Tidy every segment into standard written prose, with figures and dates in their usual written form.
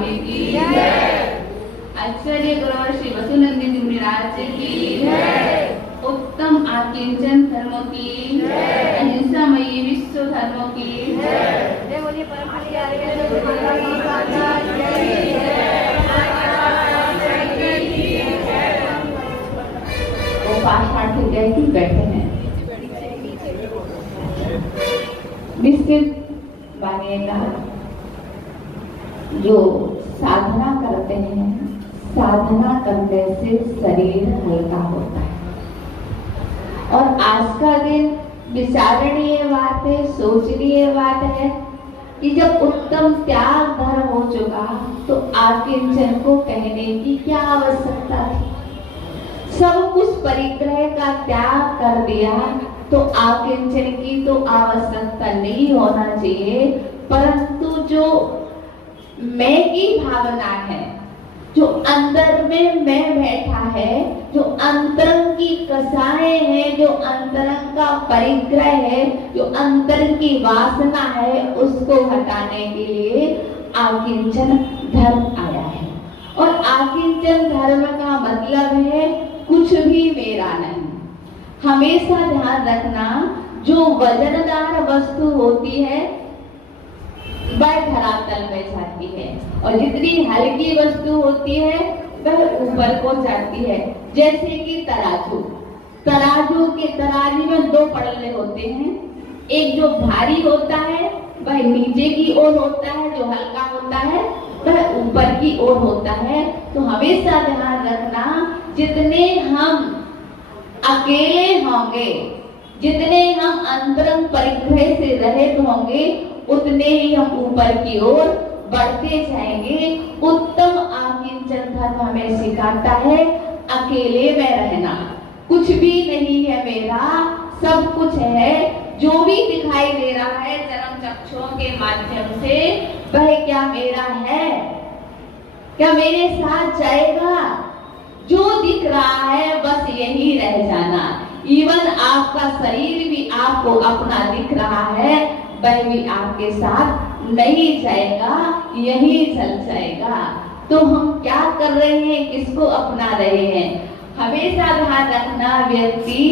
स्वामी की जय। आचार्य गुरु श्री वसुनंदन जी महाराज की जय। उत्तम आकिंचन धर्म की जय। अहिंसामयी विश्व धर्म की जय। जय बोलिए परम पूज्य आर्य माता की वो पाठ फिर गए कि बैठे हैं निश्चित मानिएगा। जो साधना करते हैं, साधना करने से शरीर हल्का होता है। और आज का दिन विचारणीय बात है, सोचनीय बात है कि जब उत्तम त्याग धर्म हो चुका तो आकिंचन को कहने की क्या आवश्यकता थी। सब कुछ परिग्रह का त्याग कर दिया तो आकिंचन की तो आवश्यकता नहीं होना चाहिए। परंतु जो मैं की भावना है, जो अंदर में मैं बैठा है, जो अंतरंग की कसाएं हैं, जो अंतरंग का परिग्रह है, जो अंतर की वासना है, उसको हटाने के लिए आकिंचन धर्म आया है। और आकिंचन धर्म का मतलब है कुछ भी मेरा नहीं। हमेशा ध्यान रखना, जो वजनदार वस्तु होती है वह धरातल में जाती है और जितनी हल्की वस्तु होती है वह ऊपर को जाती है। जैसे कि तराजू के तराजू में दो पड़ले होते हैं। एक जो भारी होता है वह नीचे की ओर होता है, जो हल्का होता है वह ऊपर की ओर होता है। तो हमेशा ध्यान रखना, जितने हम अकेले होंगे, जितने हम अंतरंग परिग्रह से रहित होंगे, उतने ही हम ऊपर की ओर बढ़ते जाएंगे। उत्तम आकिंचन धर्म हमें सिखाता है अकेले में रहना। कुछ भी नहीं है मेरा, सब कुछ है। जो भी दिखाई दे रहा है चरम चक्षुओं के माध्यम से, वह क्या मेरा है? क्या मेरे साथ जाएगा? जो दिख रहा है बस यही रह जाना। इवन आपका शरीर भी आपको अपना दिख रहा है, वह भी आपके साथ नहीं जाएगा, यही चल जाएगा। तो हम क्या कर रहे हैं, किसको अपना रहे हैं? हमेशा ध्यान रखना, व्यक्ति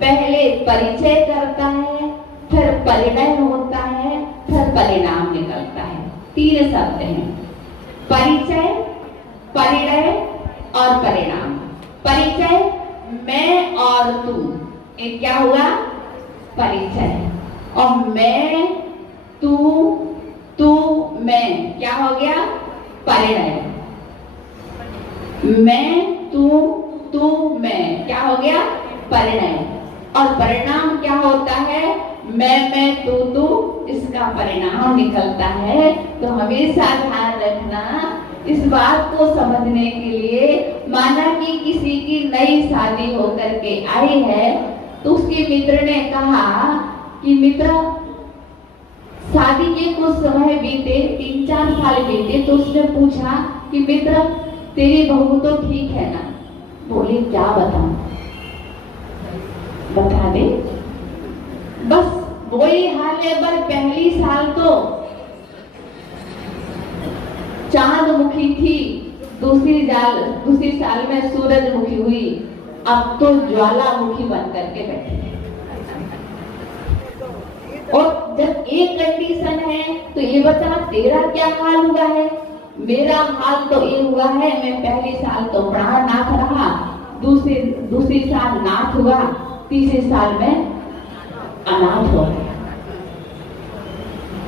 पहले परिचय करता है, फिर परिणय होता है, फिर परिणाम निकलता है। 3 शब्द हैं, परिचय, परिणय और परिणाम। परिचय मैं और तू, ये क्या हुआ? परिचय। और मैं तू मैं, क्या हो गया? परिणय। मैं तू मैं, क्या हो गया? परिणय। और परिणाम क्या होता है? मैं तू, इसका परिणाम निकलता है। तो हमेशा ध्यान रखना, इस बात को समझने के लिए, माना कि किसी की नई शादी होकर के आई है तो उसके मित्र ने कहा कि मित्र, शादी के कुछ समय बीते, 3-4 साल बीते, तो उसने पूछा कि मित्र तेरी बहू तो ठीक है ना? बोले क्या बताऊं? बता दे। बस वही हाल है, पर पहली साल तो चांदमुखी थी, दूसरी साल में सूरजमुखी हुई, अब तो ज्वालामुखी बन करके बैठी है। और जब एक कंडीशन है तो ये बता तेरा क्या हाल हुआ है? मेरा हाल तो ये हुआ है, मैं पहली साल तो प्राणनाथ रहा, दूसरी साल नाथ हुआ, तीसरी साल में अनाथ हो गया।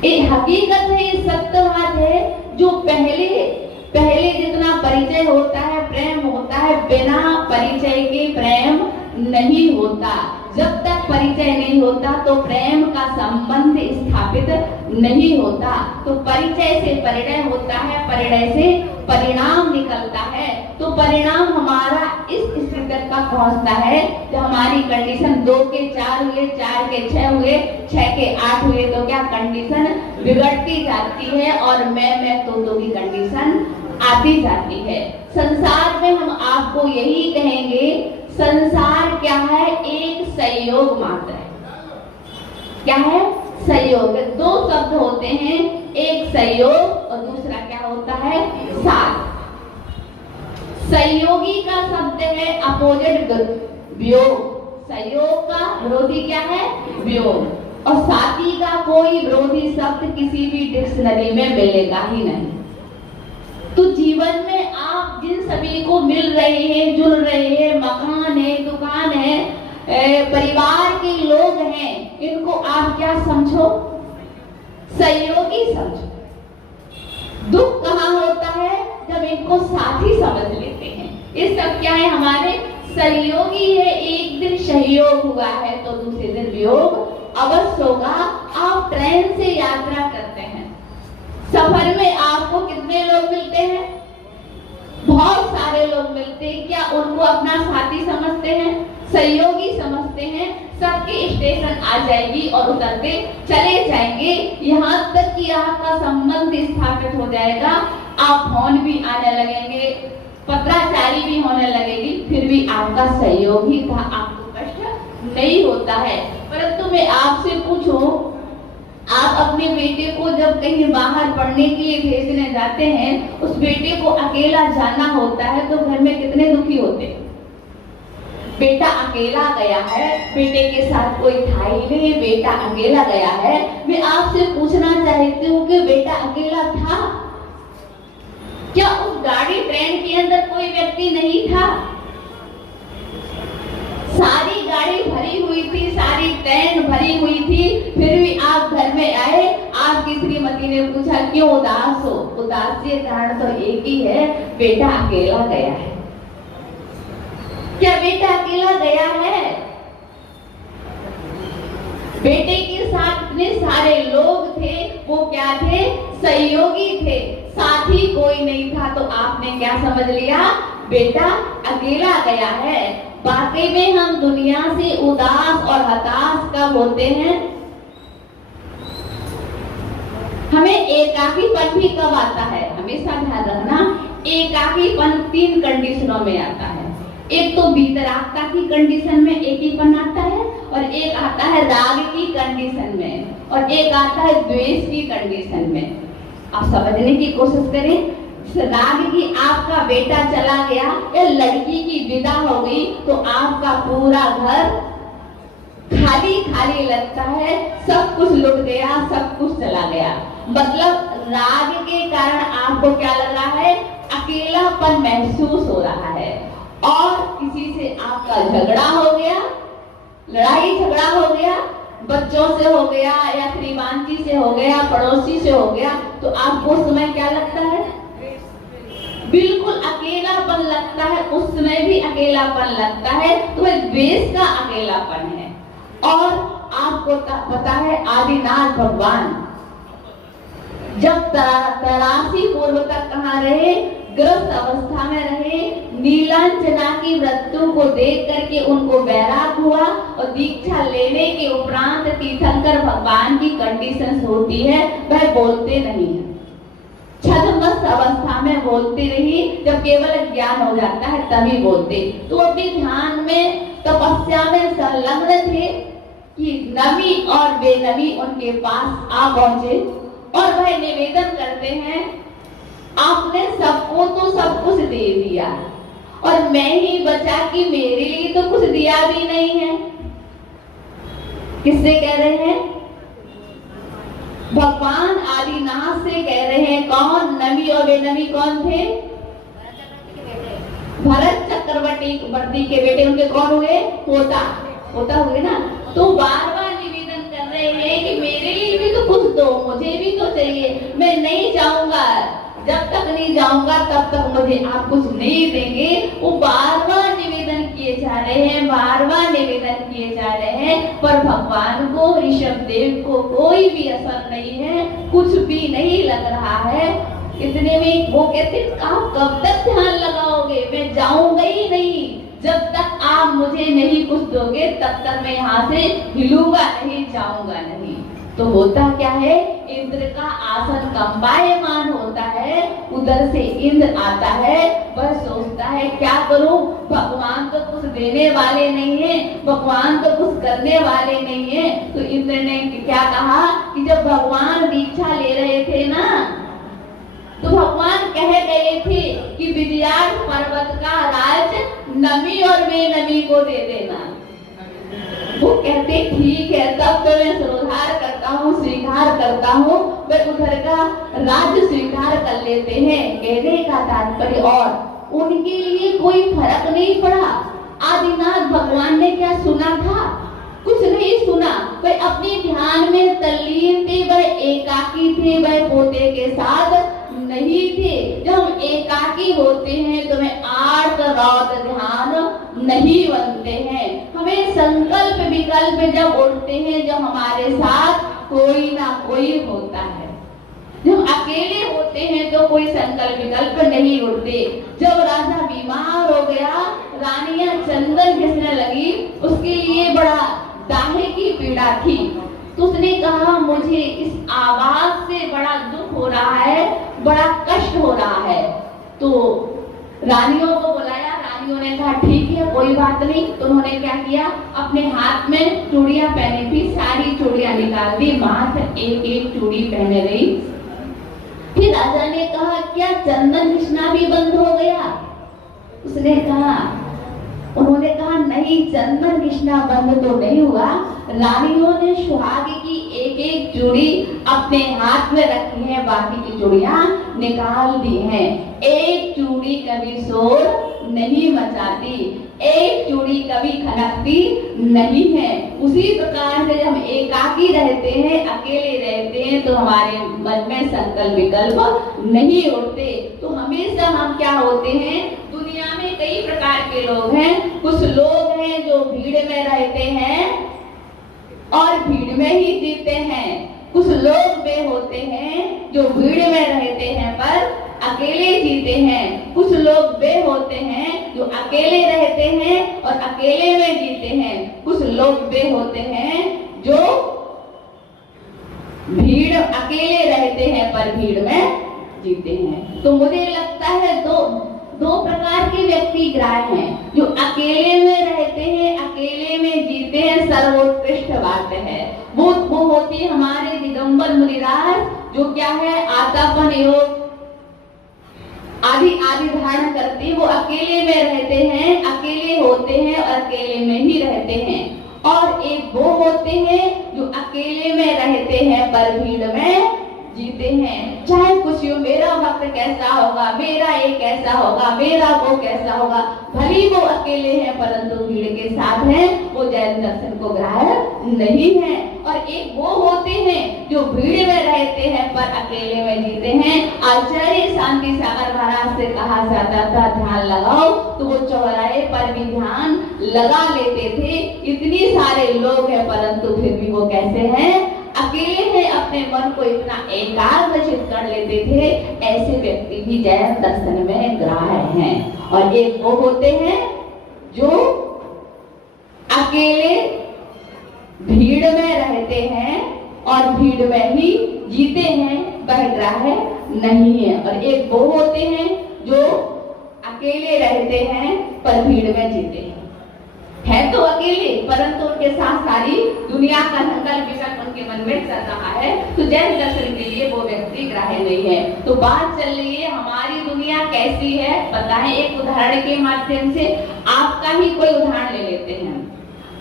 ये हकीकत है, ये सत्य बात है। जो पहले जितना परिचय होता है, प्रेम होता है, बिना परिचय के प्रेम नहीं होता। जब तक परिचय नहीं होता तो प्रेम का संबंध स्थापित नहीं होता। तो परिचय से परिणय होता है, परिणय से परिणाम निकलता है। तो परिणाम हमारा इस स्थिति तक का पहुंचता है जब हमारी कंडीशन 2 के 4 हुए, 4 के 6 हुए, 6 के 8 हुए, तो क्या कंडीशन बिगड़ती जाती है और मैं तो की कंडीशन आती जाती है। संसार में हम आपको यही कहेंगे, संसार क्या है? एक संयोग मात्र है। क्या है? संयोग। 2 शब्द होते हैं, एक संयोग और दूसरा क्या होता है? साथ। सहयोगी का शब्द है अपोजिट, वियोग। सहयोग का विरोधी क्या है? वियोग। और साथी का कोई विरोधी शब्द किसी भी डिक्शनरी में मिलेगा ही नहीं। तो जीवन में आप जिन सभी को मिल रहे हैं, जुड़ रहे हैं, मकान है, दुकान है, परिवार के लोग हैं, इनको आप क्या समझो? सहयोगी समझो। दुख कहाँ होता है? जब इनको साथी समझ लेते हैं। ये सब क्या है? हमारे सहयोगी है। एक दिन सहयोग हुआ है तो दूसरे दिन वियोग अवश्य होगा। आप ट्रेन से यात्रा करते हैं, सफर में आपको कितने लोग मिलते हैं? बहुत सारे लोग मिलते हैं। क्या उनको अपना साथी समझते हैं? सहयोगी समझते हैं। सबके स्टेशन आ जाएगी और उतर के चले जाएंगे, यहाँ तक कि आपका संबंध स्थापित हो जाएगा। आप फोन भी आने लगेंगे, पत्राचारी भी होने लगेगी, फिर भी आपका सहयोगी था, आपको कष्ट नहीं होता है। परंतु मैं आपसे पूछूं, आप अपने बेटे को जब कहीं बाहर पढ़ने के लिए भेजने जाते हैं, उस बेटे को अकेला जाना होता है तो घर में कितने दुखी होते हैं? बेटा अकेला गया है, बेटे के साथ कोई था ही नहीं, बेटा अकेला गया है। मैं आपसे पूछना चाहती हूँ कि बेटा अकेला था? क्या उस गाड़ी ट्रेन के अंदर कोई व्यक्ति नहीं था? सारी गाड़ी भरी हुई थी, सारी ट्रेन भरी हुई थी, फिर भी आप घर में आए। आपकी श्रीमती ने पूछा क्यों उदास हो? उदासी का कारण तो एक ही है, बेटा अकेला गया है। क्या बेटा अकेला गया है? बेटे के साथ इतने सारे लोग थे, वो क्या थे? सहयोगी थे, साथी कोई नहीं था। तो आपने क्या समझ लिया? बेटा अकेला गया है। वाकई में हम दुनिया से उदास और हताश कब होते हैं? हमें एकाकीपन भी कब आता है? हमेशा ध्यान रखना, एकाकीपन 3 कंडीशनों में आता है। एक तो वीतरागता की कंडीशन में एकीपन आता है, और एक आता है राग की कंडीशन में, और एक आता है द्वेष की कंडीशन में। आप समझने की कोशिश करें। राग की आपका बेटा चला गया या लड़की की विदा हो गई तो आपका पूरा घर खाली खाली लगता है, सब कुछ लुट गया, सब कुछ चला गया। मतलब राग के कारण आपको क्या लग रहा है? अकेलापन महसूस हो रहा है। और किसी से आपका झगड़ा हो गया, लड़ाई झगड़ा हो गया, बच्चों से हो गया या श्रीमानजी से हो गया, पड़ोसी से हो गया, तो आपको उस समय क्या लगता है? बिल्कुल अकेलापन लगता है। उस समय भी अकेलापन लगता है, तो वह द्वेष का अकेलापन है। और आपको पता है आदिनाथ भगवान जब 83 पूर्व तक कहाँ रहे? ग्रस्त अवस्था में रहे। नीलांजना की मृत्यु को देख करके उनको वैराग हुआ, और दीक्षा लेने के उपरांत तीर्थंकर भगवान की कंडीशन होती है, वह बोलते नहीं है। छद्मस्त अवस्था में बोलते रही, जब केवल ज्ञान हो जाता है तभी बोलते। तो अपने ध्यान में तपस्या में संलग्न थे कि नमी और बेनमी उनके पास आ पहुंचे, और वह निवेदन करते हैं आपने सबको तो सब कुछ दे दिया, और मैं ही बचा कि मेरे लिए तो कुछ दिया भी नहीं है। किससे कह रहे हैं? भगवान आदिनाथ से कह रहे हैं। कौन? नमी और बेनमी कौन थे? भरत चक्रवर्ती के बेटे। उनके कौन हुए? पोता हुए ना। तो बार बार निवेदन कर रहे हैं कि मेरे लिए भी तो कुछ दो, मुझे भी तो चाहिए, मैं नहीं जाऊंगा, जब तक नहीं जाऊंगा तब तक मुझे आप कुछ नहीं देंगे। वो बार बार निवेदन किए जा रहे हैं, बार बार निवेदन किए जा रहे हैं, पर भगवान को, ऋषभ देव को कोई भी असर नहीं है, कुछ भी नहीं लग रहा है। इतने में वो कहते आप कब तक ध्यान लगाओगे? मैं जाऊंगा ही नहीं, जब तक आप मुझे नहीं कुछ दोगे तब तक मैं यहाँ से हिलूंगा नहीं, जाऊंगा नहीं। तो होता क्या है? इंद्र का आसन कंपायमान होता है, उधर से इंद्र आता है, वह सोचता है क्या करूं, भगवान तो कुछ देने वाले नहीं है, भगवान तो कुछ करने वाले नहीं है। तो इंद्र ने क्या कहा कि जब भगवान दीक्षा ले रहे थे ना, तो भगवान कह गए थे कि विंध्याचल पर्वत का राज नमी और बेनमी को दे देना। वो कहते ठीक है, तब तो मैं सुधार करता हूँ, स्वीकार करता हूँ, वे उधर का राज्य स्वीकार कर लेते हैं। कहने का तात्पर्य, और उनके लिए कोई फर्क नहीं पड़ा। आदिनाथ भगवान ने क्या सुना था? कुछ नहीं सुना। वे अपने ध्यान में तल्लीन थे, वह एकाकी थे, वह पोते के साथ नहीं थे। जब हम एकाकी होते हैं तो हमें आर्त रौत ध्यान नहीं बनते हैं। हमें संकल्प विकल्प जब उठते हैं, जब हमारे साथ कोई ना कोई होता है। जब अकेले होते हैं तो कोई संकल्प विकल्प नहीं उठते। जब राजा बीमार हो गया, रानियां चंदन घिसने लगी, उसके लिए बड़ा दाहे की पीड़ा थी, तो उसने कहा मुझे इस आवाज से बड़ा दुख हो रहा है, बड़ा कष्ट हो रहा है। तो रानियों को बुलाया, रानियों ने कहा ठीक है कोई बात नहीं। तो उन्होंने क्या किया, अपने हाथ में चूड़ियां पहनी थी, सारी चूड़ियां निकाल दी, मात्र एक एक चूड़ी पहने रही। फिर राजा ने कहा क्या चंदन घिसना भी बंद हो गया? उसने कहा, उन्होंने कहा नहीं, चंदन घिसना बंद तो नहीं हुआ। रानियों ने सुहाग की एक एक चूड़ी अपने हाथ में रखी है, बाकी की चूड़ियां निकाल दी हैं। एक चूड़ी कभी शोर नहीं मचाती, एक चूड़ी कभी खनकती नहीं है। उसी प्रकार से हम एकाकी रहते हैं, अकेले रहते हैं, तो हमारे मन में संकल्प विकल्प नहीं उठते। तो हमेशा हम क्या होते हैं, दुनिया में कई प्रकार के लोग हैं। कुछ लोग हैं जो भीड़ में रहते हैं और भीड़ में ही जीते हैं। कुछ लोग वे होते हैं जो भीड़ में रहते हैं पर अकेले जीते हैं। कुछ लोग वे होते हैं जो अकेले रहते हैं और अकेले में जीते हैं। कुछ लोग वे होते हैं जो भीड़ अकेले रहते हैं पर भीड़ में जीते हैं। तो मुझे लगता है दो प्रकार के व्यक्ति ग्राह्य हैं। जो अकेले में रहते हैं, अकेले में जीते हैं, सर्वोत्कृष्ट बात है। वो होती है हमारे दिगंबर मुनिराज, जो क्या है, आतापन योग आदि धारण करते हैं। वो अकेले में रहते हैं, अकेले होते हैं और अकेले में ही रहते हैं। और एक वो होते हैं जो अकेले में रहते हैं पर भीड़ में जीते हैं। चाहे कुछ हो, मेरा वक्त कैसा होगा, मेरा ये कैसा होगा, मेरा वो कैसा होगा, भले वो अकेले हैं परंतु भीड़ के साथ हैं, वो जैन दर्शन को ग्राह्य नहीं है। और एक वो होते हैं जो भीड़ में रहते हैं पर अकेले में जीते हैं। आचार्य शांति सागर महाराज से कहा जाता था ध्यान लगाओ, तो वो चौराहे पर भी ध्यान लगा लेते थे। इतनी सारे लोग हैं परंतु फिर भी वो कैसे हैं, अकेले में अपने मन को इतना एकाग्रचित कर लेते थे। ऐसे व्यक्ति भी जैन दर्शन में ग्राह्य हैं। और एक वो होते हैं जो अकेले भीड़ में रहते हैं और भीड़ में ही जीते हैं, वह ग्राह्य नहीं है। और एक वो होते हैं जो अकेले रहते हैं पर भीड़ में जीते हैं, है तो अकेले परंतु उनके साथ सारी दुनिया का संकल्प विकल्प उनके मन में चल रहा है। तो जैन दर्शन के लिए वो व्यक्ति ग्राह्य नहीं है। तो बात चल रही है हमारी दुनिया कैसी है, बताएं एक उदाहरण के माध्यम से। आपका ही कोई उदाहरण ले लेते हैं।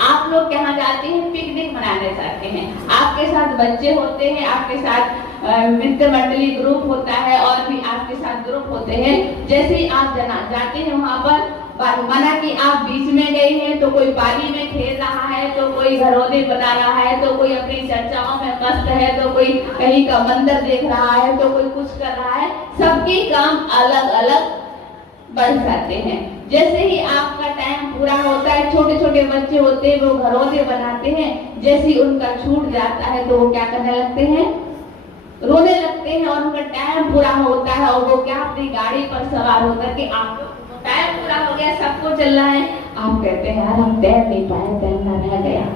आप लोग कहाँ जाते हैं, पिकनिक मनाने जाते हैं, आपके साथ बच्चे होते हैं, आपके साथ मित्र मंडली ग्रुप होता है और भी आपके साथ ग्रुप होते हैं। जैसे ही आप जाते हैं वहां पर, माना कि आप बीच में गए हैं तो कोई पानी में खेल रहा है, तो कोई घरौंदे बना रहा है, तो कोई अपनी चर्चाओं में मस्त है, तो कोई कहीं का मंदिर देख रहा है, तो कोई कुछ कर रहा है। सबके काम अलग अलग बढ़ जाते हैं। जैसे ही आपका टाइम पूरा होता है, छोटे छोटे बच्चे होते हैं वो घरौंदे बनाते हैं। जैसे ही उनका छूट जाता है तो वो क्या करने लगते हैं, रोने लगते हैं। और उनका टाइम पूरा होता है और वो क्या अपनी गाड़ी पर सवार होकर के आप टाइम पूरा हो गया, सबको चलना है, आप कहते हैं यार हम तैर नहीं पाए, तैरना रह गया।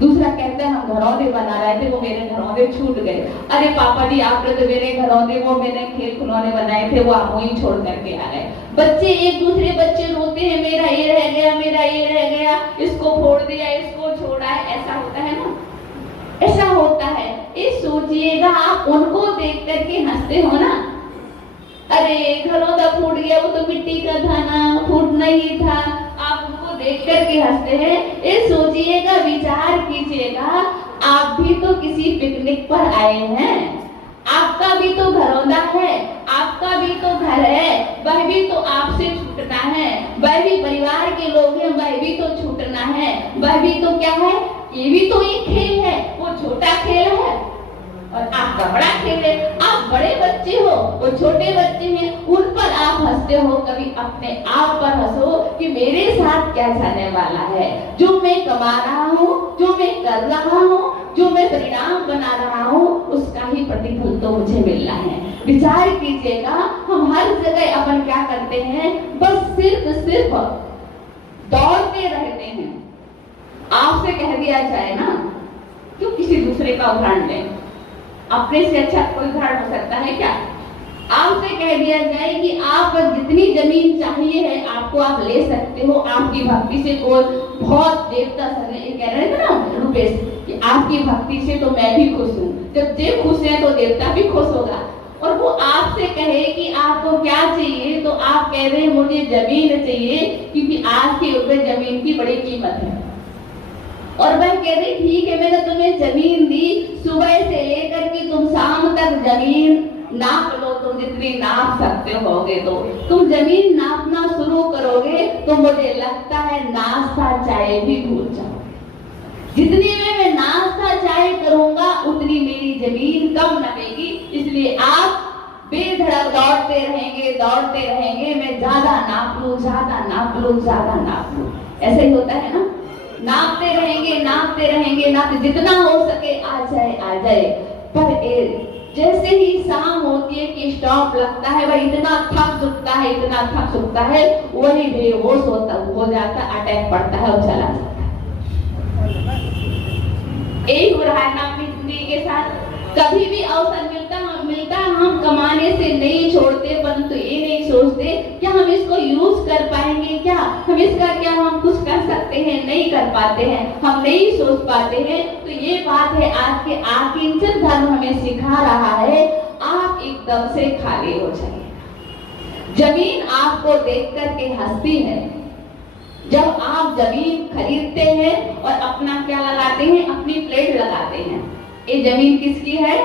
दूसरा कहता है हम घरौंदे बना रहे थे, वो मेरे घरौंदे छूट गए। अरे पापा जी आपने तो मेरे घरौंदे, वो मैंने खेल खिलौने बनाए थे, वो आप वहीं छोड़ करके आ गए। बच्चे एक दूसरे बच्चे रोते हैं, मेरा ये रह गया, मेरा ये रह गया, इसको फोड़ दिया, इसको छोड़ा है। ऐसा होता है ना, ऐसा होता है। इस सोचिएगा आप उनको देख करके हंसते हो ना, अरे घरौंदा फूट गया, वो तो मिट्टी का था ना, फूटना ही था। आप उनको देख करके हंसते हैं। ये सोचिएगा, विचार कीजिएगा, आप भी तो किसी पिकनिक पर आए हैं, आपका भी तो घरौंदा है, आपका भी तो घर है, वह भी तो आपसे छूटना है, वह भी परिवार के लोग हैं, वह भी तो छूटना है, वह भी तो क्या है, ये भी तो एक खेल है। वो छोटा खेल है और आपका बड़ा खेल है। आप बड़े बच्चे हो, वो छोटे बच्चे हैं, उन पर आप हंसते हो। कभी अपने आप पर हंसो कि मेरे साथ क्या जाने वाला है। जो मैं कमा रहा हूँ, जो मैं कर रहा हूँ, जो मैं परिणाम बना रहा हूँ, उसका ही प्रतिफल तो मुझे मिलना है। विचार कीजिएगा, हम हर जगह अपन क्या करते हैं, बस सिर्फ दौड़ते रहते हैं। आपसे कह दिया जाए ना, क्यों किसी दूसरे का उदाहरण लें, अपने से अच्छा कोई उदाहरण हो सकता है क्या? आपसे कह दिया जाए कि आप जितनी जमीन चाहिए है आपको आप ले सकते हो, आपकी भक्ति से कोई बहुत देवता कह रहे थे ना रुपेश कि आपकी भक्ति से तो मैं भी खुश हूँ। जब देव खुश है तो देवता भी खुश होगा। और वो आपसे कहे कि आपको क्या चाहिए, तो आप कह रहे हैं मुझे जमीन चाहिए, क्योंकि आज के युग में जमीन की बड़ी कीमत है। और वह कह रही ठीक है, मैंने तुम्हें जमीन दी, सुबह से लेकर के तुम शाम तक जमीन नाप लो, तुम जितनी नाप सकते होगे। तो तुम जमीन नापना शुरू करोगे तो मुझे लगता है नाश्ता चाय भी भूल जाओ। जितनी में मैं नाश्ता चाय करूंगा उतनी मेरी जमीन कम नपेगी। इसलिए आप बेधड़क दौड़ते रहेंगे, मैं ज्यादा नाप लूं, ज्यादा नाप लूं, ज्यादा नाप लूं। ऐसे ही होता है ना, नापते रहेंगे, जितना हो सके आ जाए। पर जैसे ही शाम होती है कि स्टॉप लगता है, वह इतना थक चुकता है, वही बेहोश हो जाता, अटैक पड़ता है और चला जाता है। यही हो रहा है ना अपनी जिंदगी के साथ। कभी भी अवसर मिलता हम कमाने से नहीं छोड़ते, परंतु ये नहीं सोचते क्या हम इसको यूज कर पाएंगे, क्या हम इसका क्या हम कुछ कर सकते हैं, नहीं कर पाते हैं, हम नहीं सोच पाते हैं। तो ये बात है आज के आकिंचन धर्म हमें सिखा रहा है, आप एकदम से खाली हो जाइए। जमीन आपको देख करके हंसती है। जब आप जमीन खरीदते हैं और अपना क्या लगाते हैं, अपनी प्लेट लगाते हैं। ये जमीन किसकी है?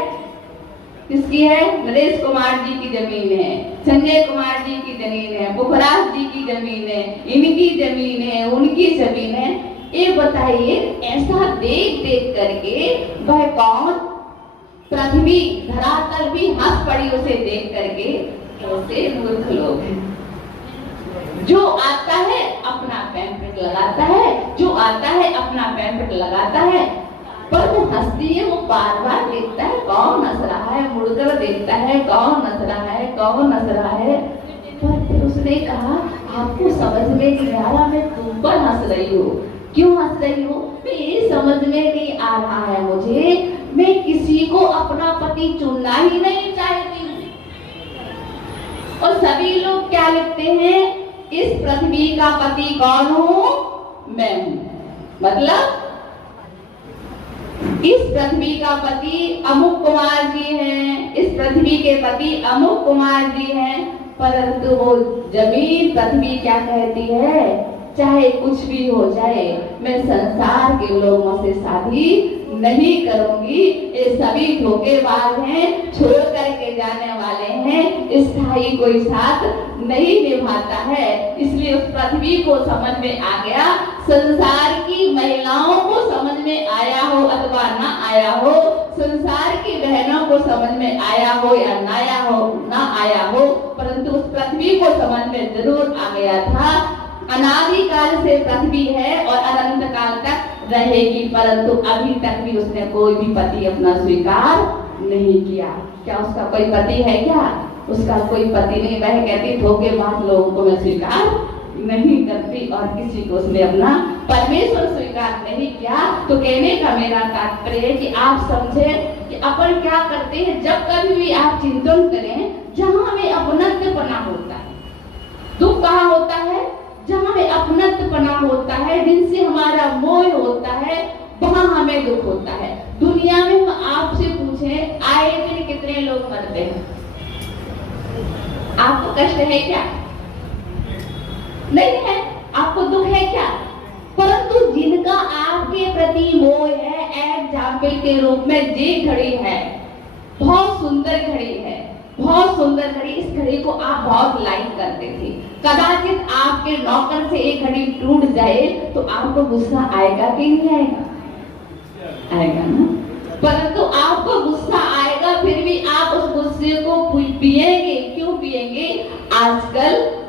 नरेश कुमार जी की जमीन है, संजय कुमार जी की जमीन है, पुखराज जी की जमीन है, इनकी जमीन है, उनकी जमीन है। ये बताइए, ऐसा देख करके वह कौन, पृथ्वी धरातल भी हंस पड़ी उसे देख करके। कैसे मूर्ख लोग हैं। जो आता है अपना पैंपलेट लगाता है, जो आता है अपना पैंपलेट लगाता है, पर वो हंसती है, वो बार देखता है कौन हंस रहा है, मुड़कर देखता है कौन हंस रहा है। पर फिर उसने कहा आपको समझ में नहीं आ रहा, मैं तुम पर हंस रही हूँ। क्यों हंस रही हूँ? मैं ये समझ में नहीं आ रहा है मुझे, मैं किसी को अपना पति चुनना ही नहीं चाहती हूँ। और सभी लोग क्या लिखते हैं, इस पृथ्वी का पति कौन हूँ? मैं हूँ। मतलब इस पृथ्वी का पति अमुक कुमार जी हैं, इस पृथ्वी के पति अमुक कुमार जी हैं। परंतु वो जमीन पृथ्वी क्या कहती है, चाहे कुछ भी हो जाए, मैं संसार के लोगों से शादी नहीं करूंगी। ये सभी धोखेबाज हैं, छोड़ करके जाने वाले हैं, स्थायी कोई साथ नहीं निभाता है। इसलिए उस पृथ्वी को समझ में आ गया, संसार की महिलाओं को समझ में आया हो अथवा ना आया हो, संसार की बहनों को समझ में आया हो या ना आया हो, परंतु उस पृथ्वी को समझ में जरूर आ गया था। अनादि काल से पृथ्वी है और अनंत काल तक रहेगी, परंतु अभी तक भी उसने कोई भी पति अपना स्वीकार नहीं किया। क्या उसका कोई पति है? क्या उसका कोई पति नहीं। वह कहती धोखेबाज लोगों को मैं स्वीकार नहीं करती, और किसी को उसने अपना परमेश्वर स्वीकार नहीं किया। तो कहने का मेरा तात्पर्य है कि आप समझे कि अपन क्या करते हैं। जब कभी भी आप चिंतन करें, जहाँ हमें अपनत्वपना होता है, दुख कहाँ होता है? जहाँ हमें अपनत्वपना होता है, जिनसे हमारा मोह होता है, वहाँ हमें दुख होता है। दुनिया में हम आपसे पूछें, आए दिन कितने लोग मरते हैं? आपको कष्ट है क्या? नहीं है। आपको दुख है क्या? परंतु जिनका आपके प्रति मोह है, एग्जाम्पल के रूप में जे घड़ी है, बहुत सुंदर घड़ी है, बहुत सुंदर घड़ी। इस घड़ी को आप बहुत लाइक करते थे। कदाचित आपके नौकर से एक घड़ी टूट जाए तो आपको गुस्सा आएगा कि नहीं आएगा? आएगा ना। परंतु आपको गुस्सा आएगा, फिर भी आप उस गुस्से को पिएंगे। क्यों पिएंगे? आजकल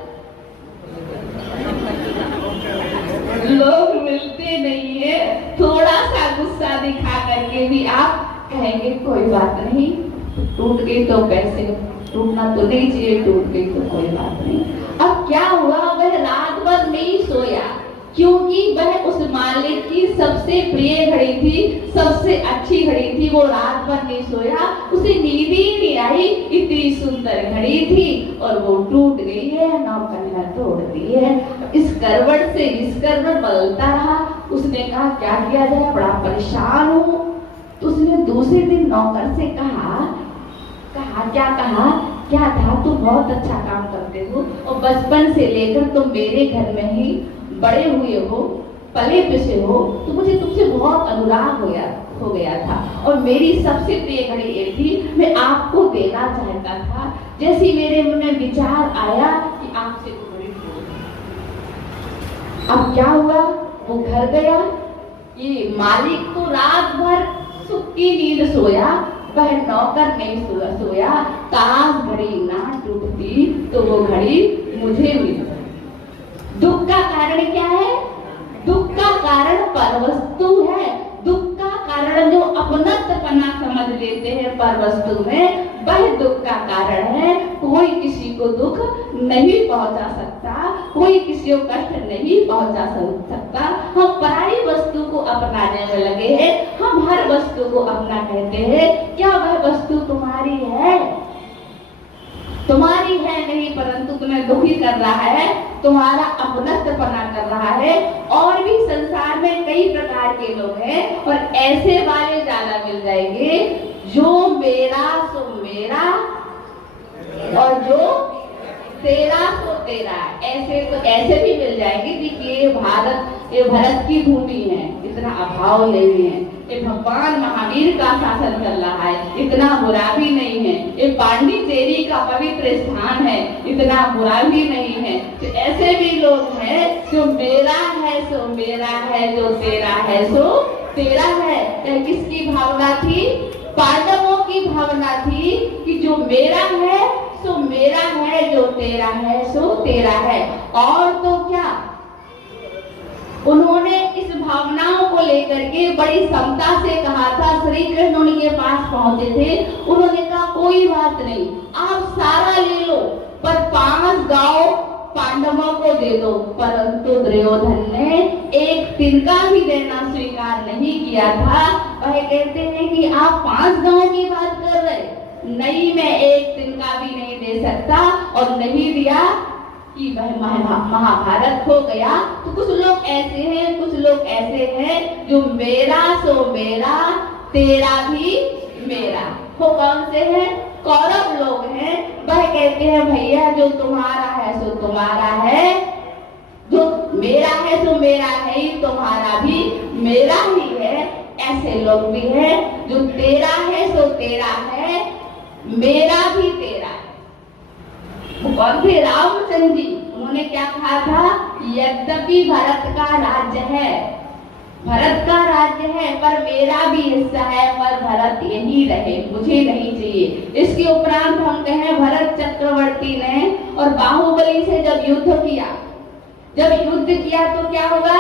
लोग मिलते नहीं है, थोड़ा सा गुस्सा दिखा करके भी आप कहेंगे कोई बात नहीं, टूट गई तो कैसे, टूटना तो नहीं चाहिए, टूट गई तो कोई बात नहीं। अब क्या हुआ? वह रात भर नहीं सोया, क्योंकि वह उस मालिक की सबसे प्रिय घड़ी थी, सबसे अच्छी घड़ी थी। वो रात भर नहीं सोया, उसे नींद ही नहीं आई। इतनी सुंदर घड़ी थी और वो टूट गई है, नौकर ने तोड़ दी है। इस करवट से इस करवट बदलता रहा। उसने कहा क्या किया जाए, बड़ा परेशान हूँ। तो उसने दूसरे दिन नौकर से कहा क्या कहा? क्या था? तुम बहुत अच्छा काम करते हो और बचपन से लेकर तुम मेरे घर में ही बड़े हुए हो, पले पिसे हो, तो मुझे तुमसे बहुत अनुराग हो गया था और मेरी सबसे प्रिय घड़ी ये थी, मैं आपको देना चाहता था। जैसे मेरे मन में विचार आया कि आपसे घड़ी तोड़। अब क्या हुआ? वो घर गया। ये मालिक तो रात भर सुख की नींद सोया, वह नौकर नहीं सोया। काश घड़ी ना टूटती तो वो घड़ी मुझे मिलती। दुख का कारण क्या है? दुख का कारण परवस्तु है। दुख का कारण जो अपनत्वपना समझ लेते हैं परवस्तु में, वह दुख का कारण है। कोई किसी को दुख नहीं पहुंचा सकता, कोई किसी को कष्ट नहीं पहुंचा सकता। हम पराई वस्तु को अपनाने में लगे हैं, हम हर वस्तु को अपना कहते हैं। क्या वह वस्तु तुम्हारी है? तुम्हारी है नहीं, परंतु तुम्हें दुखी कर रहा है, तुम्हारा अपनत्वपना कर रहा है। और भी संसार में कई प्रकार के लोग हैं और ऐसे वाले ज्यादा मिल जाएंगे जो मेरा सो मेरा और जो तेरा सो तेरा। ऐसे भी मिल जाएंगे। देखिए ये भारत की भूमि है, इतना अभाव नहीं है। ये भगवान महावीर का शासन चल रहा है, इतना बुरा भी नहीं है। ये पांडिचेरी का पवित्र स्थान है, इतना बुरा भी नहीं है। तो ऐसे भी लोग हैं जो मेरा है सो मेरा है, जो तेरा है सो तेरा है। यह किसकी भावना थी? पांडवों की भावना थी कि जो मेरा है सो मेरा है, जो तेरा है सो तेरा है। और तो क्या, उन्होंने इस भावनाओं को लेकर के बड़ी समता से कहा था। श्री कृष्ण उनके पास पहुंचे थे, उन्होंने कहा कोई बात नहीं, आप सारा ले लो, पर 5 गांव पांडवों को दे दो। परंतु दुर्योधन ने एक तिनका भी देना स्वीकार नहीं किया था। वह कहते हैं कि आप 5 गांव की बात कर रहे, नहीं, मैं एक तिनका भी नहीं दे सकता। और नहीं दिया कि वह महाभारत हो गया। तो कुछ लोग ऐसे हैं, कुछ लोग ऐसे हैं जो मेरा सो मेरा, तेरा भी मेरा। वो कौन से हैं? कौरव लोग हैं। वह कहते हैं भैया जो तुम्हारा है सो तुम्हारा है, जो मेरा है सो मेरा है ही, तुम्हारा भी मेरा ही है। ऐसे लोग भी हैं जो तेरा है सो तेरा है, मेरा भी तेरा है। कौन थे? रामचंद्र जी। उन्होंने क्या कहा था? यद्यपि भरत का राज्य है, भरत का राज्य है, पर मेरा भी हिस्सा है, पर भरत यही रहे, मुझे नहीं चाहिए। इसके उपरांत हम कहें भरत चक्रवर्ती ने और बाहुबली से जब युद्ध किया, तो क्या हुआ?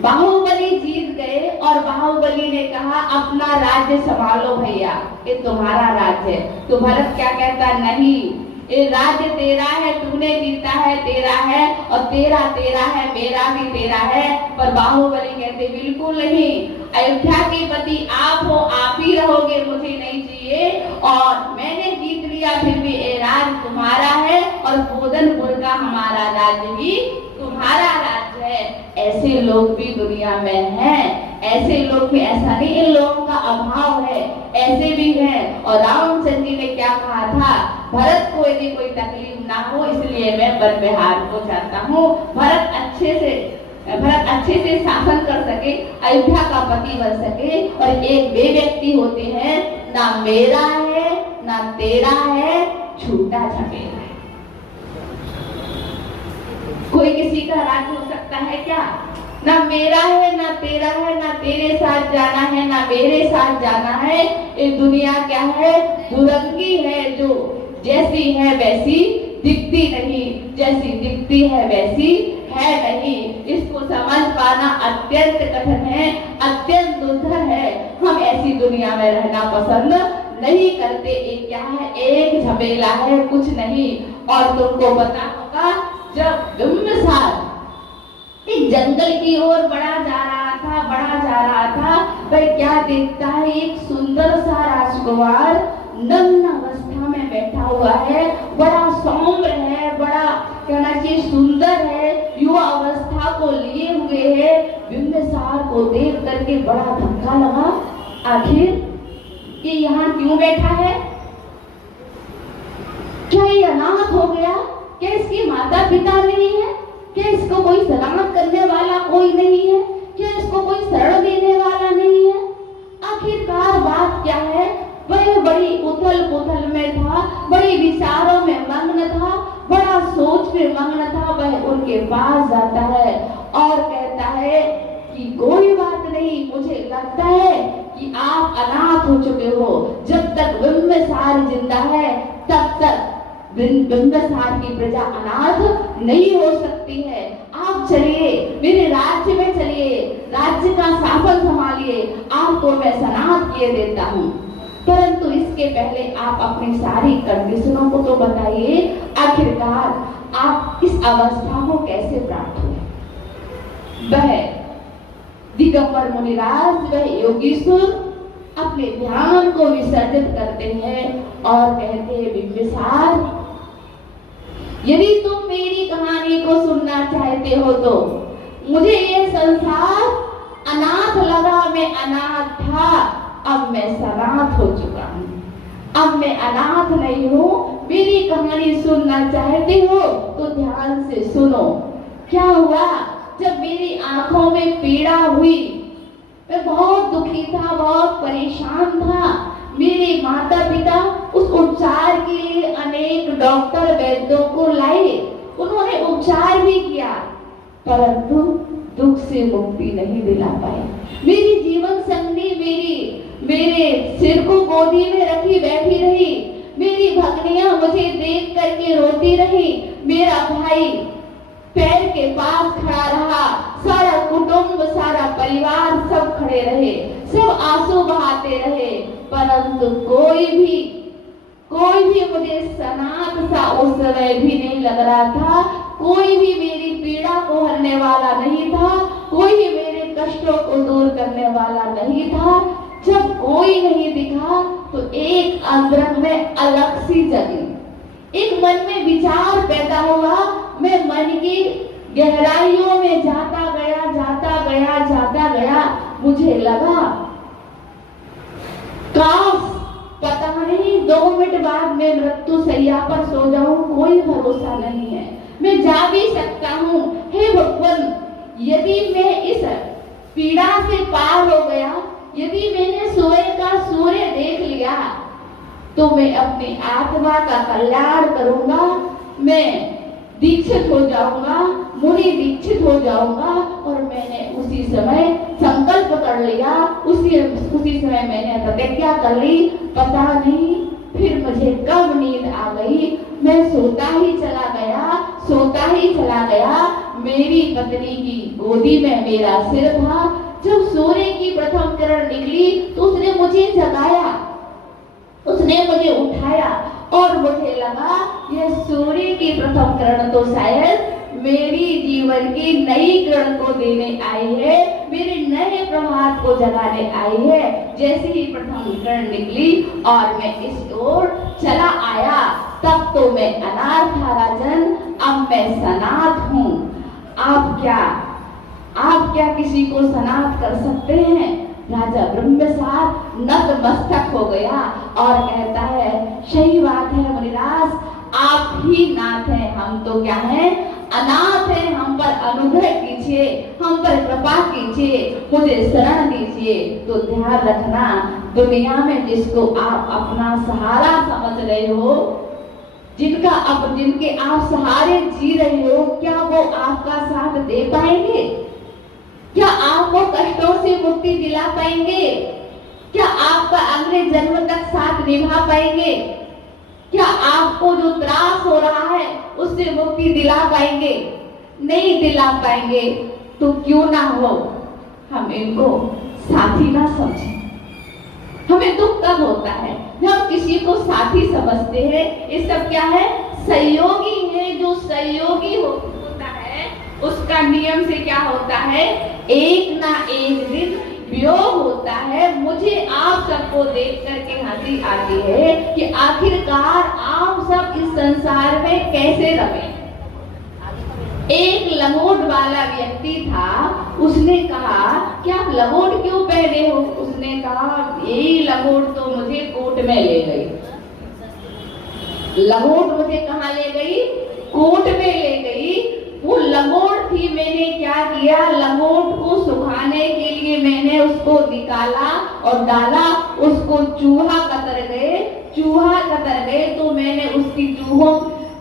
बाहुबली जीत गए और बाहुबली ने कहा अपना राज्य संभालो भैया, ये तुम्हारा राज्य है। तो भरत क्या कहता? नहीं, ये राज्य तेरा है, तूने जीता है, तेरा है, और तेरा है, मेरा भी तेरा है। पर बाहुबली कहते बिल्कुल नहीं, अयोध्या के पति आप हो, आप ही रहोगे, मुझे नहीं चाहिए। और मैंने जीत लिया, फिर भी ये राज्य तुम्हारा है और बोधनपुर का हमारा राज्य भी तुम्हारा राज्य है। ऐसे लोग भी दुनिया में हैं। ऐसे लोग भी, ऐसा नहीं इन लोगों का अभाव है, ऐसे भी हैं। और रामचंद्र जी ने क्या कहा था, भरत को यदि कोई तकलीफ ना हो इसलिए मैं वन विहार को चाहता हूँ, भरत अच्छे से शासन कर सके, अयोध्या का पति बन सके। और एक वे व्यक्ति होते हैं, ना मेरा है ना तेरा है, छूटा छपेरा है। कोई किसी का राज हो सकता है क्या? ना मेरा है ना तेरा है, ना तेरे साथ जाना है ना मेरे साथ जाना है। ये दुनिया क्या है? दुरंगी है, जो जैसी है वैसी दिखती नहीं, जैसी दिखती है वैसी है नहीं। इसको समझ पाना अत्यंत कठिन है, अत्यंत दुर्धर है। हम ऐसी दुनिया में रहना पसंद नहीं करते। एक क्या है? एक झमेला है, कुछ नहीं। और तुमको पता होगा, जब बिंबिसार एक जंगल की ओर बढ़ा जा रहा था, वह क्या देखता है? एक सुंदर सा राजकुमार नग्न अवस्था में बैठा हुआ है, बड़ा सौम्य है, बड़ा कहना चाहिए सुंदर है, युवा अवस्था को लिए हुए है। बिंबिसार को देख करके बड़ा धक्का लगा, आखिर ये यहाँ क्यों बैठा है? क्या ये अनाथ हो गया? क्या इसकी माता पिता नहीं है? क्या इसको कोई सलामत करने वाला कोई नहीं है? क्या इसको कोई शरण देने वाला नहीं है? आखिरकार बात क्या है? वह बड़ी उथल पुथल में था, बड़ी विचारों में मग्न था, बड़ा सोच में मग्न था। वह उनके पास जाता है और कहता है कि कोई बात नहीं, मुझे लगता है कि आप अनाथ हो चुके हो। जब तक बिंबिसार जिंदा है तब तक बिंबिसार की प्रजा अनाथ नहीं हो सकती है। आप चलिए, मेरे राज्य में चलिए, राज्य का शासन संभालिए, आपको मैं सनाथ किए देता हूँ। परंतु इसके पहले आप अपनी सारी कंडीशनों को तो बताइए, आखिरकार आप इस अवस्था को कैसे प्राप्त हुए? वह दिगंबर मुनिराज, वह योगीश्वर अपने ध्यान को विसर्जित करते हैं और कहते हैं, बिंबिसार, यदि तुम मेरी कहानी को सुनना चाहते हो तो मुझे ये संसार अनाथ लगा, मैं अनाथ था, अब मैं सनाथ हो चुका हूँ, अब मैं अनाथ नहीं हूँ। मेरी कहानी सुनना चाहते हो तो ध्यान से सुनो। क्या हुआ? जब मेरी आंखों में पीड़ा हुई, मैं बहुत दुखी था, बहुत परेशान था। मेरे माता पिता उस उपचार के लिए अनेक डॉक्टर वैद्यों को लाए, उन्होंने उपचार भी किया, परंतु दुख से मुक्ति नहीं दिला पाए। मेरी जीवन संगी मेरे सिर को गोदी में रखी बैठी रही, मेरी भगनियां मुझे देख करके रोती रही, मेरा भाई पैर के पास खड़ा रहा, सारा कुटुंब, सारा परिवार सब खड़े रहे, सब आंसू बहाते रहे, परंतु कोई भी मुझे सनाथ सा उस समय भी नहीं लग रहा था। कोई भी मेरी पीड़ा को हरने वाला नहीं था, कोई भी मेरे कष्टों को दूर करने वाला नहीं था। जब कोई नहीं दिखा तो एक अंदर में अलग सी जगी, एक मन में विचार पैदा हुआ। मैं मन की गहराइयों में जाता गया, मुझे लगा काश पता नहीं 2 मिनट बाद मैं मृत्यु शैया पर सो जाऊं, कोई भरोसा नहीं है, मैं जा भी सकता हूँ। हे भगवान, यदि मैं इस पीड़ा से पार हो गया, यदि मैंने सूर्य का सूर्य देख लिया तो मैं अपनी आत्मा का कल्याण करूंगा, मैं दीक्षित हो जाऊंगा, मुनि दीक्षित हो जाऊंगा। और मैंने उसी समय संकल्प कर लिया, उसी समय मैंने प्रतिज्ञा कर ली। पता नहीं फिर मुझे कब नींद आ गई, मैं सोता ही चला गया। मेरी पत्नी की गोदी में मेरा सिर था। जब सूर्य की प्रथम किरण निकली तो उसने मुझे जगाया, उसने मुझे उठाया और मुझे लगा यह सूर्य की प्रथम किरण तो शायद मेरी जीवन की नई किरण को देने आई है, मेरे नए प्रभात को जगाने आई है। जैसे ही प्रथम किरण निकली और मैं इस ओर चला आया, तब तो मैं अनाथ था राजन, अब मैं सनाथ हूँ। आप क्या आप क्या किसी को सनात कर सकते हैं? राजा ब्रह्मसार नतमस्तक हो गया और कहता है, सही बात है मुनिराज, आप ही नाथ हैं, हम तो क्या हैं, अनाथ हैं, हम पर अनुग्रह कीजिए, हम पर कृपा कीजिए, मुझे शरण दीजिए। तो ध्यान रखना, दुनिया में जिसको आप अपना सहारा समझ रहे हो, जिनके आप सहारे जी रहे हो, क्या वो आपका साथ दे पाएंगे? क्या आपको कष्टों से मुक्ति दिला पाएंगे? क्या आपका अगले जन्म तक साथ निभा पाएंगे? क्या आपको जो त्रास हो रहा है उससे मुक्ति दिला पाएंगे? नहीं दिला पाएंगे। तो क्यों ना हो, हम इनको साथी ना समझें। हमें दुख कब होता है जब हम किसी को साथी समझते हैं। ये सब क्या है? सहयोगी है। जो सहयोगी होता है उसका नियम से क्या होता है, एक ना एक दिन वियोग होता है। मुझे आप सबको देख करके हंसी आती है कि आखिरकार आप सब इस संसार में कैसे रहे। एक लंगोट वाला व्यक्ति था, उसने कहा कि आप लंगोट क्यों पहने हो? उसने कहा, यही लंगोट तो मुझे कोर्ट में ले गई। लंगोट मुझे कहाँ ले गई? कोर्ट में ले गई। वो लंगोट थी, मैंने क्या किया, लंगोट को सुखाने के लिए मैंने उसको निकाला और डाला, उसको चूहा कतर गए तो मैंने उसकी चूहों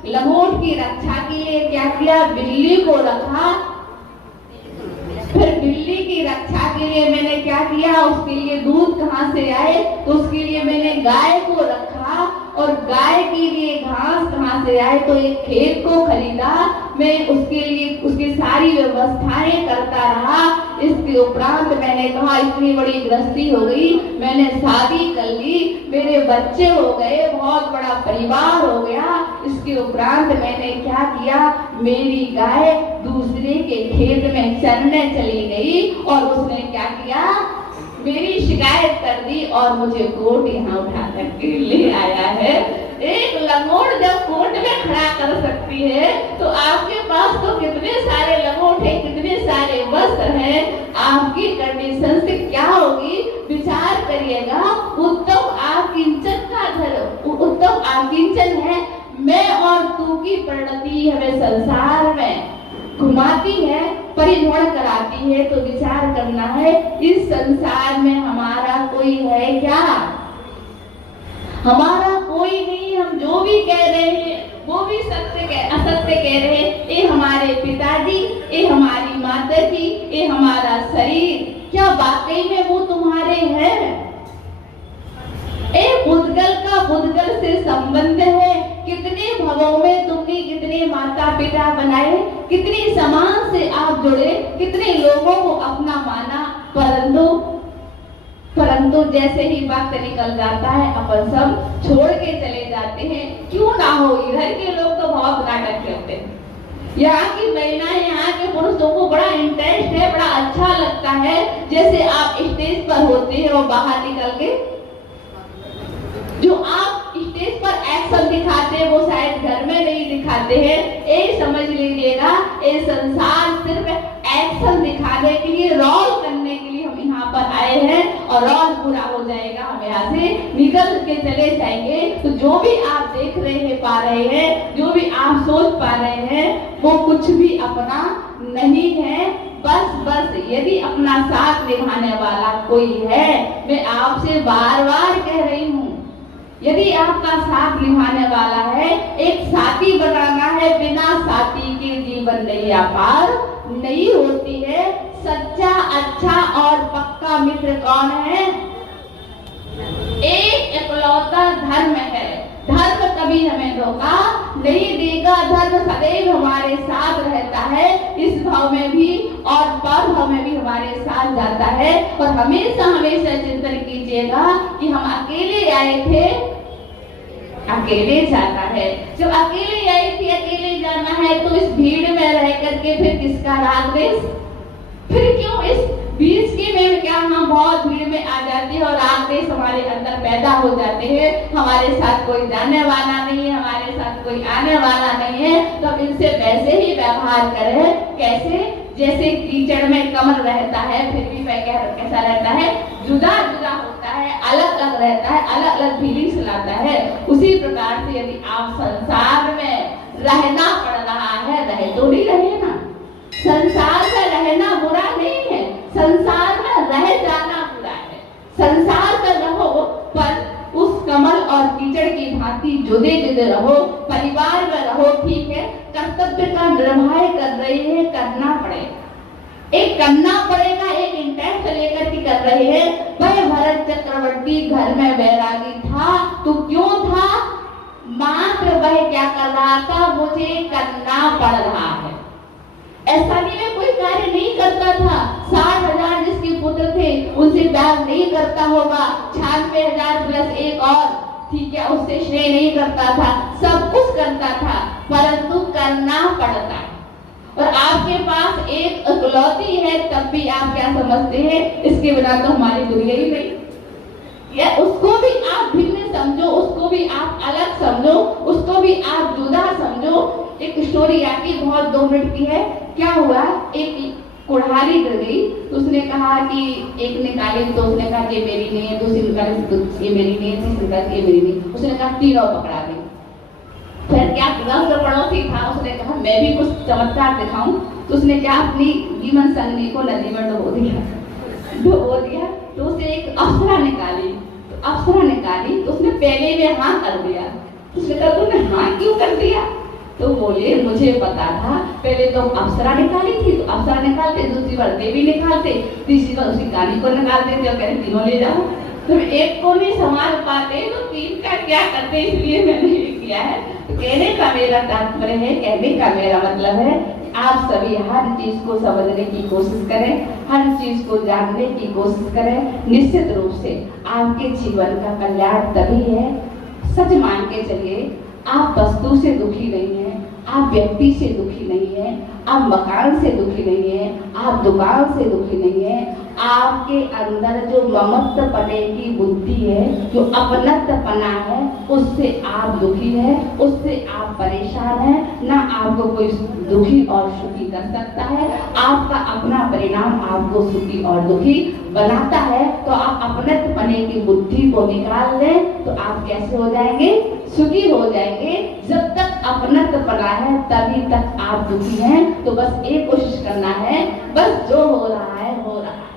लंगोट की रक्षा के लिए क्या किया, बिल्ली को रखा। फिर बिल्ली की रक्षा के लिए मैंने क्या किया, उसके लिए दूध कहाँ से आए, तो उसके लिए मैंने गाय को रखा और गाय के लिए घास कहाँ से आए, तो एक खेत को खरीदा। मैं उसके लिए उसकी सारी व्यवस्थाएं करता रहा। इसके उपरांत मैंने कहा, इतनी बड़ी गृहस्थी हो गई, मैंने शादी कर ली, मेरे बच्चे हो गए, बहुत बड़ा परिवार हो गया। इसके उपरांत मैंने क्या किया, मेरी गाय दूसरे के खेत में चरने चली गई और उसने क्या किया, मेरी शिकायत कर दी और मुझे कोर्ट यहाँ उठा करके ले आया है। एक लंगोट जब कोर्ट में खड़ा कर सकती है तो आपके पास तो कितने सारे लंगोट हैं, कितने सारे वस्त्र हैं, आपकी कंडीशन से क्या होगी, विचार करिएगा। उत्तम आकिंचन है। मैं और तू की परिणति हमें संसार में घुमाती है, परिभ्रमण कराती है। तो विचार करना है, इस संसार में हमारा कोई है क्या? हमारा कोई नहीं। हम जो भी कह रहे हैं वो भी असत्य कह रहे हैं। ये हमारे पिताजी, ये हमारी माताजी, ये हमारा शरीर, क्या वाकई में वो तुम्हारे हैं? बुद्धगल से संबंध है। कितने भवों में तुमने कितने माता पिता बनाए, कितने समाज से आप जुड़े, कितने लोगों को अपना माना, परंतु जैसे ही वक्त निकल जाता है अपन सब छोड़ के चले जाते हैं। क्यों ना हो, इधर के लोग तो बहुत नाटक करते हैं। यहाँ की महिलाएं, यहाँ के पुरुषों को बड़ा इंटरेस्ट है, बड़ा अच्छा लगता है। जैसे आप स्टेज पर होते हैं और बाहर निकल के जो आप स्टेज पर एक्शन दिखाते हैं वो शायद घर में नहीं दिखाते हैं। ये समझ लीजिएगा, ये संसार सिर्फ एक्शन दिखाने के लिए, रोल करने के लिए हम यहाँ पर आए हैं और रोल पूरा हो जाएगा, हम यहाँ से निकल के चले जाएंगे। तो जो भी आप देख रहे हैं, पा रहे हैं, जो भी आप सोच पा रहे हैं, वो कुछ भी अपना नहीं है। बस यदि अपना साथ निभाने वाला कोई है, मैं आपसे बार बार कह रही हूँ, यदि आपका साथ निभाने वाला है, एक साथी बनाना है, बिना साथी के जीवन नैया पार नहीं होती है। सच्चा, अच्छा और पक्का मित्र कौन है? एक इकलौता धर्म है। धर्म कभी हमें धोखा नहीं देगा। धर्म सदैव हमारे साथ रहता है, इस भाव में भी और पर भाव में भी हमारे साथ जाता है। और हमेशा चिंतन कीजिएगा कि हम अकेले आए थे, अकेले जाना है। जब अकेले आई थी, अकेले जाना है, तो इस भीड़ में रह करके फिर किसका राग देश? फिर क्यों इस बीच के में क्या हम बहुत भीड़ में आ जाते हैं और राग देश हमारे अंदर पैदा हो जाते हैं। हमारे साथ कोई जाने वाला नहीं है, हमारे साथ कोई आने वाला नहीं है, तो अब इनसे वैसे ही व्यवहार करें। कैसे? जैसे कीचड़ में कमल रहता है फिर भी वह कैसा रहता है, जुदा जुदा होता है, अलग अलग रहता है, अलग अलग फीलिंग्स लाता है। उसी प्रकार से यदि आप संसार में रहना पड़ रहा है, रहे तो नहीं रहे ना। संसार में रहना बुरा नहीं है, संसार में रह जाना बुरा है। संसार में रहो पर उस कमल और कीचड़ की भांति जुदे जुदे रहो, परिवार में रहो, ठीक है, कर्तव्य का निर्वाह कर रहे हैं, करना पड़ेगा, एक करना पड़ेगा, एक इंटेंट लेकर के कर रहे हैं। वह भरत चक्रवर्ती घर में बैरागी था तो क्यों था, मात्र वह क्या कर रहा था, मुझे करना पड़ रहा है। ऐसा नहीं मैं कोई कार्य नहीं करता था, 60,000 जिसके पुत्र थे उनसे बैर नहीं करता होगा, 96,000 प्लस एक और, ठीक है, उससे श्रेय नहीं करता था, सब कुछ करता था, परंतु करना पड़ता है। और आपके पास एक इकलौती है तब भी आप क्या समझते हैं, इसके बिना तो हमारी दुनिया ही नहीं, या उसको भी आप भिन्न समझो, उसको भी आप अलग समझो, उसको भी आप जुदा समझो। एक स्टोरी आपकी बहुत 2 मिनट की है। क्या हुआ, एक कुल्हाड़ी गिर गई तो उसने कहा कि एक निकाली तो उसने कहा ये मेरी नहीं है, दूसरी निकाली तो ये मेरी नहीं है, तीसरी निकाली ये मेरी नहीं, उसने कहा तीनों पकड़ा दी। फिर क्या रंग पड़ोसी था, उसने कहा मैं भी कुछ चमत्कार दिखाऊं, तो उसने क्या अपनी जीवन संगी को नदी में डुबो दिया, तो उसे एक अप्सरा निकाली, तो अप्सरा निकाली तो उसने पहले में हाँ कर दिया, उसने कहा तूने हाँ क्यों कर दिया, तो बोले मुझे पता था, पहले तो अप्सरा निकाली थी तो अप्सरा निकालते, दूसरी बार देवी निकालते, तीसरी बार उसी काली को निकालते थे और कहते तीनों ले जाओ, तो एक को नहीं संभाल पाते तो तीन का क्या करते, इसलिए मैंने ये किया है। तो कहने का मेरा तात्पर्य है, कहने का मेरा मतलब है आप सभी हर चीज को समझने की कोशिश करें, हर चीज को जानने की कोशिश करें। निश्चित रूप से आपके जीवन का कल्याण तभी है। सच मान के चलिए, आप वस्तु से दुखी नहीं है, आप व्यक्ति से दुखी नहीं है, आप मकान से दुखी नहीं है, आप दुकान से दुखी नहीं है, आपके अंदर जो ममत्वपने की बुद्धि है, जो अपनत्वपना है, उससे आप दुखी है, उससे आप परेशान है। ना आपको कोई दुखी और सुखी कर सकता है, आपका अपना परिणाम आपको सुखी और दुखी बनाता है। तो आप अपनत्वपने की बुद्धि को निकाल लें तो आप कैसे हो जाएंगे, सुखी हो जाएंगे। जब तक अपनत्वपना है तभी तक आप दुखी हैं। तो बस एक कोशिश करना है, बस जो हो रहा है हो रहा है,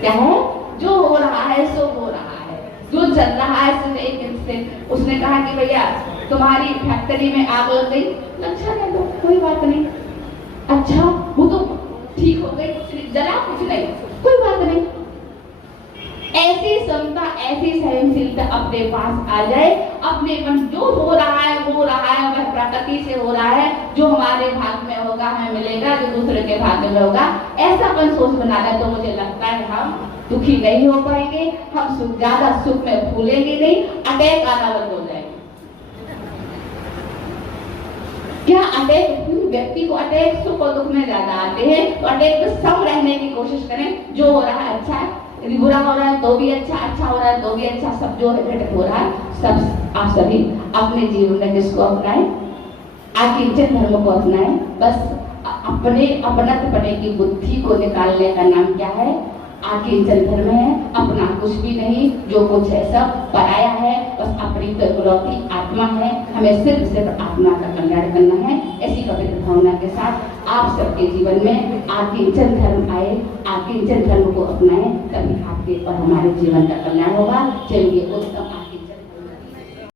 क्या है, जो हो रहा है सो हो रहा है, जो चल रहा है सिर्फ एक इंस्टेंट। उसने कहा कि भैया तुम्हारी फैक्ट्री में आग लग गई, अच्छा ले लो, कोई बात नहीं, अच्छा वो तो ठीक हो गई, जरा कुछ नहीं, कोई बात नहीं। ऐसी क्षमता, ऐसी सहनशीलता अपने पास आ जाए, अपने मन जो हो रहा है वो रहा है, वह प्रकृति से हो रहा है, जो हमारे भाग में होगा हमें मिलेगा, जो दूसरे के भाग में होगा, ऐसा अपन सोच बना ले तो मुझे लगता है हम दुखी नहीं हो पाएंगे, हम ज्यादा सुख में फूलेंगे नहीं, अटैक आना बंद हो जाएगा। क्या अटैक, व्यक्ति को अटैक सुख और दुख में ज्यादा आते हैं, तो अटैक में सम रहने की कोशिश करें। जो हो रहा है अच्छा है, यदि बुरा हो रहा है तो भी अच्छा, अच्छा हो रहा है तो भी अच्छा, सब जो घटक हो रहा है सब आप सभी अपने जीवन में किसको अपनाएं, आकिंचन धर्म को अपनाएं। बस अपने अपनत्वपने की बुद्धि को निकालने का नाम क्या है, आकिंचन धर्म है। अपना कुछ भी नहीं, जो कुछ है सब पराया है, बस अपनी तो इकलौती आत्मा है, हमें सिर्फ आत्मा का कल्याण करना है। ऐसी पवित्र भावना के साथ आप सबके जीवन में आकिंचन धर्म आए, आकिंचन धर्म को अपनाएं, तभी आपके और हमारे जीवन का कल्याण होगा। चलिए उत्तम